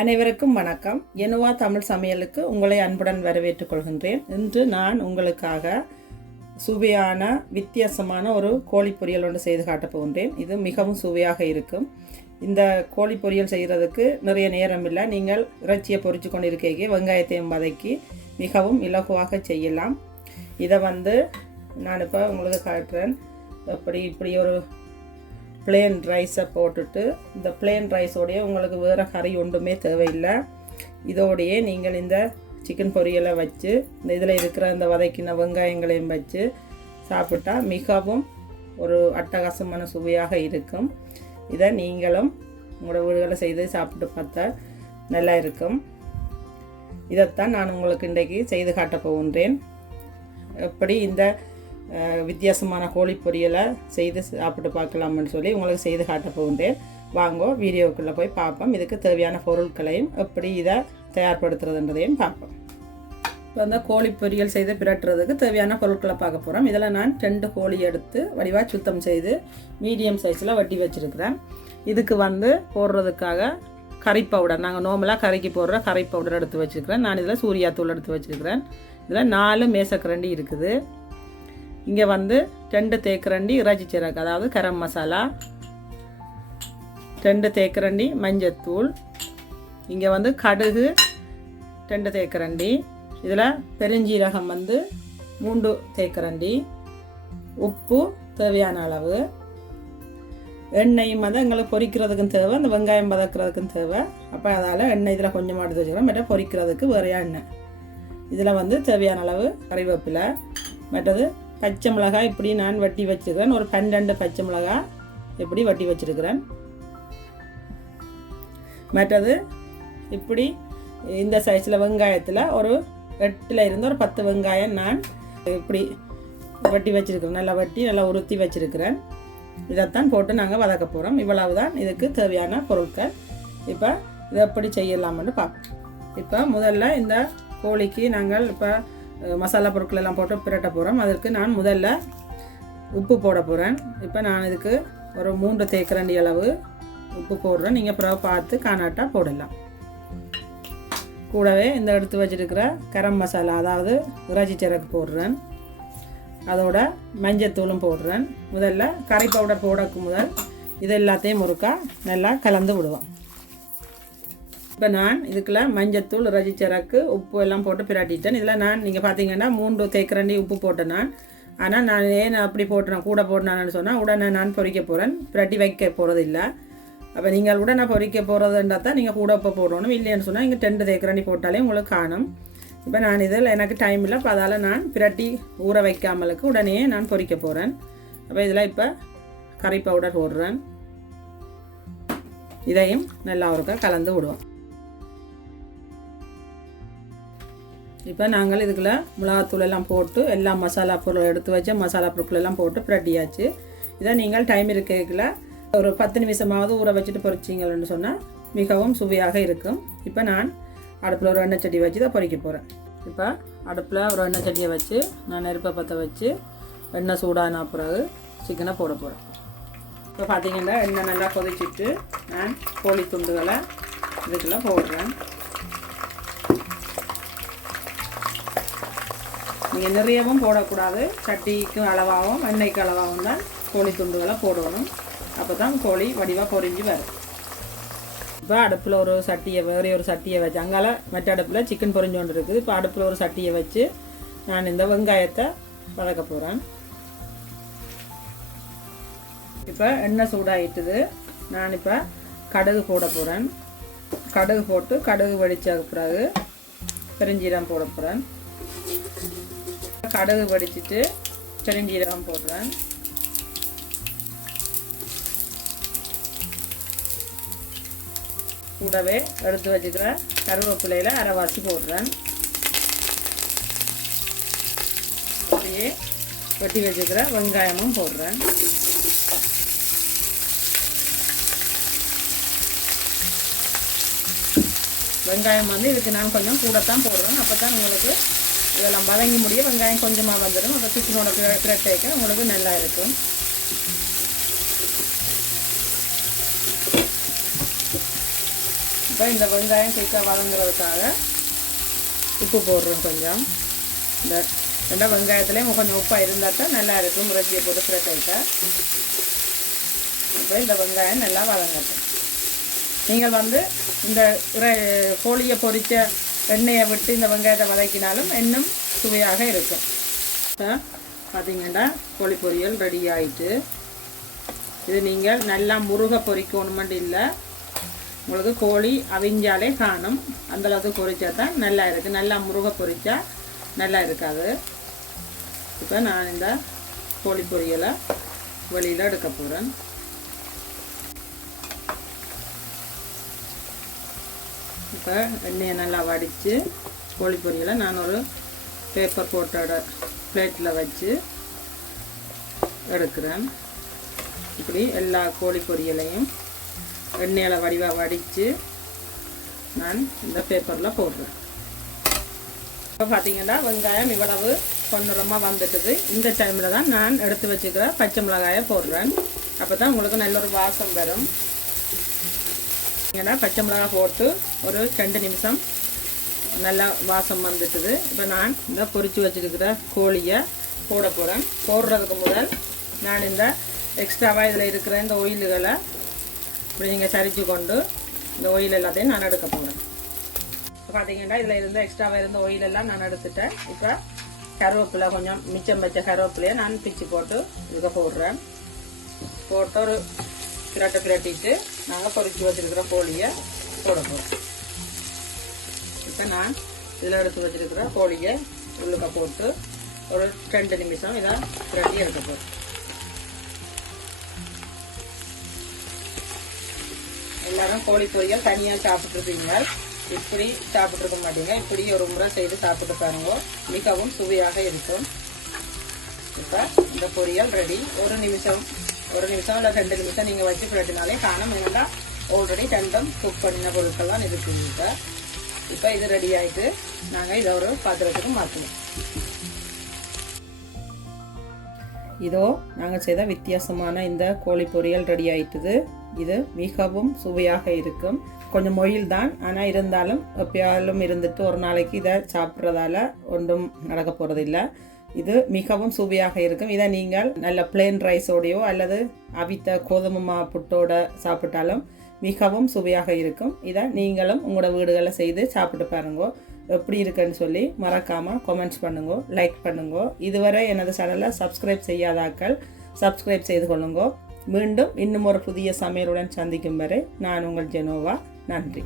அனைவருக்கும் வணக்கம். எனுவா தமிழ் சமையலுக்கு உங்களை அன்புடன் வரவேற்றுக் கொள்கின்றேன். இன்று நான் உங்களுக்காக சுவையான வித்தியாசமான ஒரு கோழி பொரியல் ஒன்று செய்து காட்டப் போகின்றேன். இது மிகவும் சுவையாக இருக்கும். இந்த கோழி பொரியல் செய்கிறதுக்கு நிறைய நேரம் இல்லை. நீங்கள் இறைச்சியை பொரிச்சு கொண்டு இருக்கைக்கு வெங்காயத்தையும் வதக்கி மிகவும் இலகுவாக செய்யலாம். இதை நான் இப்போ உங்களுக்கு காட்டுறேன். இப்படி ஒரு பிளேன் ரைஸை போட்டுட்டு, இந்த பிளேன் ரைஸோடைய உங்களுக்கு வேறு கறி ஒன்றுமே தேவையில்லை. இதோடையே நீங்கள் இந்த சிக்கன் பொரியலை வச்சு இந்த இதில் இருக்கிற இந்த வதக்கின வெங்காயங்களையும் வச்சு சாப்பிட்டா மிகவும் ஒரு அட்டகாசமான சுவையாக இருக்கும். இதை நீங்களும் உங்களோட வீடுகளை செய்து சாப்பிட்டு பார்த்தா நல்லா இருக்கும். இதைத்தான் நான் உங்களுக்கு இன்றைக்கு செய்து காட்டப் போகின்றேன். எப்படி இந்த வித்தியாசமான கோழி பொரியலை செய்து சாப்பிட்டு பார்க்கலாம்னு சொல்லி உங்களுக்கு செய்து காட்ட போகின்றேன். வாங்கோ வீடியோக்குள்ளே போய் பார்ப்போம். இதுக்கு தேவையான பொருட்களையும் எப்படி இதை தயார்படுத்துறதுன்றதையும் பார்ப்போம். இப்போ அந்த கோழி பொரியல் செய்து பிரட்டுறதுக்கு தேவையான பொருட்களை பார்க்க போகிறோம். இதில் நான் 2 கோழி எடுத்து வடிவாக சுத்தம் செய்து மீடியம் சைஸில் வெட்டி வச்சுருக்கிறேன். இதுக்கு போடுறதுக்காக கறி பவுடர், நாங்கள் நார்மலாக கறிக்கு போடுற கறி பவுடர் எடுத்து வச்சுருக்கிறேன். நான் இதில் சூர்யா தூள் எடுத்து வச்சுருக்கிறேன். இதில் 4 மேசக்கரண்டி இருக்குது. இங்கே 2 தேக்கரண்டி இறைச்சி சீரகம், அதாவது கரம் மசாலா, 2 தேக்கரண்டி மஞ்சத்தூள், இங்கே கடுகு 2 தேக்கரண்டி, இதில் பெருஞ்சீரகம் 3 தேக்கரண்டி, உப்பு தேவையான அளவு, எண்ணெயும் எங்களுக்கு பொரிக்கிறதுக்கும் தேவை, அந்த வெங்காயம் வதக்கிறதுக்கும் தேவை. அப்போ அதால் எண்ணெய் இதில் கொஞ்சமாக எடுத்து வச்சுக்கிறோம். மற்ற பொரிக்கிறதுக்கு வேறையா எண்ணெய். இதில் தேவையான அளவு கறிவேப்பிலை, மற்றது பச்சை மிளகாய் இப்படி நான் வெட்டி வச்சுருக்கிறேன். ஒரு 12 பச்சை மிளகாய் இப்படி வெட்டி வச்சுருக்கிறேன். மற்றது இப்படி இந்த சைஸில் வெங்காயத்தில் ஒரு 8 இருந்து ஒரு 10 வெங்காயம் நான் இப்படி வெட்டி வச்சுருக்கிறேன். நல்லா வெட்டி நல்லா உருத்தி வச்சுருக்கிறேன். இதைத்தான் போட்டு நாங்கள் வதக்க போகிறோம். இவ்வளவு தான் இதுக்கு தேவையான பொருட்கள். இப்போ இதை எப்படி செய்யலாம்னு பார்ப்போம். இப்போ முதல்ல இந்த கோழிக்கு நாங்கள் இப்போ மசாலா பொருட்கள் எல்லாம் போட்டு பிரட்ட போகிறோம். அதற்கு நான் முதல்ல உப்பு போட போகிறேன். இப்போ நான் இதுக்கு ஒரு 3 தேக்கரண்டி அளவு உப்பு போடுறேன். நீங்கள் பிறகு பார்த்து காணாட்டா போடலாம். கூடவே இந்த எடுத்து வச்சுருக்கிற கரம் மசாலா, அதாவது இறைச்சி சீரகம் போடுறேன். அதோட மஞ்சத்தூளும் போடுறேன். முதல்ல கறி பவுடர் போடக்கு முதல் இது எல்லாத்தையும் முறுக்கா நல்லா கலந்து விடுவோம். இப்போ நான் இதுக்குள்ள மஞ்சத்தூள், இறைச்சி சீரகம், உப்பு எல்லாம் போட்டு பிரட்டிட்டேன். இதில் நீங்கள் பார்த்தீங்கன்னா 3 தேக்கரண்டி உப்பு போட்டேன் நான். ஆனால் நான் ஏன் அப்படி போட்டேன், கூட போட்டேன்னு சொன்னால் உடனே நான் பொரிக்க போகிறேன், பிரட்டி வைக்க போகிறது இல்லை. அப்போ நீங்கள் உடனே பொரிக்க போகிறதுன்றா தான் நீங்கள் கூட உப்பு போடணும். இல்லைன்னு சொன்னால் இங்கே 2 தேக்கரண்டி போட்டாலே உங்களுக்கு காணும். இப்போ நான் இதில் எனக்கு டைம் இல்லை, அப்போ அதால் நான் பிரட்டி ஊற வைக்காமலுக்கு உடனே நான் பொரிக்க போகிறேன். அப்போ இதில் இப்போ கறி பவுடர் போடுறேன். இதையும் நல்லா ஒருக்கா கலந்து விடுவோம். இப்போ நாங்கள் இதுக்குள்ள மிளகாத்தூள் எல்லாம் போட்டு எல்லா மசாலா பொருள் எடுத்து வச்ச மசாலா பொருட்கள் எல்லாம் போட்டு பிரட்டியாச்சு. இதை நீங்கள் டைம் இருக்கைக்குள்ள ஒரு 10 நிமிஷமாவது ஊற வச்சுட்டு பொரிச்சிங்கன்னு சொன்னால் மிகவும் சுவையாக இருக்கும். இப்போ நான் அடுப்பில் ஒரு எண்ணெய் சட்டி வச்சு தான் பொரிக்க போகிறேன். இப்போ அடுப்பில் ஒரு எண்ணெய் சட்டியை வச்சு நான் நெருப்பை பற்ற வச்சு எண்ணெய் சூடான பிறகு சிக்கனை போட போகிறேன். இப்போ பார்த்தீங்கன்னா எண்ணெய் நல்லா கொதிச்சுட்டு நான் கோழி துண்டுகளை இதுக்குள்ளே போடுறேன். நீங்கள் நிறையவும் போடக்கூடாது. சட்டிக்கும் அளவாகவும் எண்ணெய்க்கு அளவாகவும் தான் கோழி துண்டுகளை போடணும். அப்போ தான் கோழி வடிவாக பொரிஞ்சு வரும். இப்போ அடுப்பில் ஒரு சட்டியை வேறு ஒரு சட்டியை வச்சு, அங்கால மற்ற அடுப்பில் சிக்கன் பொரிஞ்சு கொண்டு இருக்குது. இப்போ அடுப்பில் ஒரு சட்டியை வச்சு நான் இந்த வெங்காயத்தை வதக்க போகிறேன். இப்போ எண்ணெய் சூடாகிட்டுது. நான் இப்போ கடுகு போட போகிறேன். கடுகு போட்டு கடுகு வெடிச்ச பிறகு பெருஞ்சீரகம் போட போகிறேன். கடுகு வடிச்சிட்டு பெருஞ்சீரகம் போடுறேன். கூடவே எடுத்து வச்சுக்கிற கருவேப்பிலையில் அரைவாசி போடுறேன். அப்படியே வெட்டி வச்சுக்கிற வெங்காயமும் போடுறேன். வெங்காயம் வந்து இதுக்கு நான் கொஞ்சம் கூடத்தான் போடுறேன். அப்போ தான் உங்களுக்கு இதெல்லாம் வதங்கி முடிய வெங்காயம் கொஞ்சமாக வந்துடும். அப்போ சிக்கனோட பிரட்டைக்கு உங்களுக்கு நல்லா இருக்கும். இப்போ இந்த வெங்காயம் குயிக்காக வதங்குறதுக்காக உப்பு போடுறோம் கொஞ்சம். இந்த ரெண்டா வெங்காயத்துலேயும் கொஞ்சம் உப்பாக இருந்தால் தான் நல்லா இருக்கும் இறைச்சியை போட்டு பிரட்டைக்க. இப்போ இந்த வெங்காயம் நல்லா வதங்கட்டும். நீங்கள் வந்து இந்த கோழியை பொரித்த எண்ணெயை விட்டு இந்த வெங்காயத்தை வதக்கினாலும் இன்னும் சுவையாக இருக்கும். பார்த்தீங்கன்னா கோழி பொரியல் ரெடி ஆகிட்டு. இது நீங்கள் நல்லா முருக பொரிக்கணுமெண்டு இல்லை, உங்களுக்கு கோழி அவிஞ்சாலே காணும். அந்தளவுக்கு பொரிச்சா தான் நல்லா இருக்குது. நல்லா முருக பொரிச்சா நல்லா இருக்காது. இப்போ நான் இந்த கோழி பொரியலை வெளியில் எடுக்க போகிறேன். இப்போ எண்ணெயை நல்லா வடித்து கோழி பொரியலை நான் ஒரு பேப்பர் போட்டோட பிளேட்டில் வச்சு எடுக்கிறேன். இப்படி எல்லா கோழி பொரியலையும் எண்ணெயில் வடிவாக வடித்து நான் இந்த பேப்பரில் போடுறேன். இப்போ பார்த்தீங்கன்னா வெங்காயம் இவ்வளவு பொன்னிறமாக வந்துட்டுது. இந்த டைமில் தான் நான் எடுத்து வச்சுக்கிற பச்சை மிளகாயை போடுறேன். அப்போ தான் உங்களுக்கு நல்ல ஒரு வாசம் வரும். ஏன்னா பச்சை மிளகாய் போட்டு ஒரு 2 நிமிஷம் நல்லா வாசம் வந்துட்டுது. இப்போ நான் இந்த பொரித்து வச்சுருக்கிற கோழியை போட போகிறேன். போடுறதுக்கு முதல் நான் இந்த எக்ஸ்ட்ராவாக இதில் இருக்கிற இந்த ஆயில்களை இப்படி நீங்கள் சரித்து கொண்டு இந்த ஆயில் எல்லாத்தையும் நான் எடுக்க போகிறேன். இப்போ பார்த்தீங்கன்னா இதில் இருந்த எக்ஸ்ட்ராவாக இருந்த ஆயிலெல்லாம் நான் எடுத்துட்டேன். இப்போ கருவேப்பிலை கொஞ்சம் மிச்சம் வச்ச கருவேப்பிலையை நான் பிச்சு போட்டு இதுக்கு போடுறேன். போட்டு ஒரு பிரட்டிட்டு நாங்கள் பொரித்து வச்சுருக்கிற கோழியை போட போகிறோம். இப்போ நான் இதில் எடுத்து வச்சுருக்கிற கோழியை உள்ளுக்க போட்டு ஒரு 2 நிமிஷம் இதை பிரட்டி எடுக்க போகிறோம். எல்லாரும் கோழி பொரியல் தனியாக சாப்பிட்ருப்பீங்க, இப்படி சாப்பிட்ருக்க மாட்டீங்க. இப்படி ஒரு முறை செய்து சாப்பிட்டு பாருங்க, மிகவும் சுவையாக இருக்கும். இப்போ இந்த பொரியல் ரெடி. ஒரு நிமிஷம் இல்லை 2 நிமிஷம் நீங்கள் வச்சு பிரட்டினாலே காணும். என்னென்னா ஆல்ரெடி 2 குக் பண்ணின பொருட்கள்லாம் இருக்குங்க. இப்போ இது ரெடி ஆகிட்டு நாங்கள் இதை ஒரு பாத்திரத்துக்கு மாற்றுவோம். இதோ நாங்கள் செய்த வித்தியாசமான இந்த கோழி பொரியல் ரெடி ஆயிட்டுது. இது மிகவும் சுவையாக இருக்கும். கொஞ்சம் மொயில் தான், ஆனால் இருந்தாலும் எப்பயாலும் இருந்துட்டு ஒரு நாளைக்கு இதை சாப்பிட்றதால ஒன்றும் நடக்க போகிறதில்லை. இது மிகவும் சுவையாக இருக்கும். இதை நீங்கள் நல்ல பிளேன் ரைஸோடையோ அல்லது அவித்த கோதுமை மாவு புட்டோட சாப்பிட்டாலும் மிகவும் சுவையாக இருக்கும். இதை நீங்களும் உங்களோட வீடுகளில் செய்து சாப்பிட்டு பாருங்க. எப்படி இருக்குன்னு சொல்லி மறக்காமல் கமெண்ட்ஸ் பண்ணுங்க, லைக் பண்ணுங்க. இதுவரை எனது சேனலை சப்ஸ்கிரைப் செய்யாதாக்கள் சப்ஸ்கிரைப் செய்து கொள்ளுங்க. மீண்டும் இன்னும் ஒரு புதிய சமையலுடன் சந்திக்கும் வரை நான் உங்கள் ஜெனோவா. நன்றி.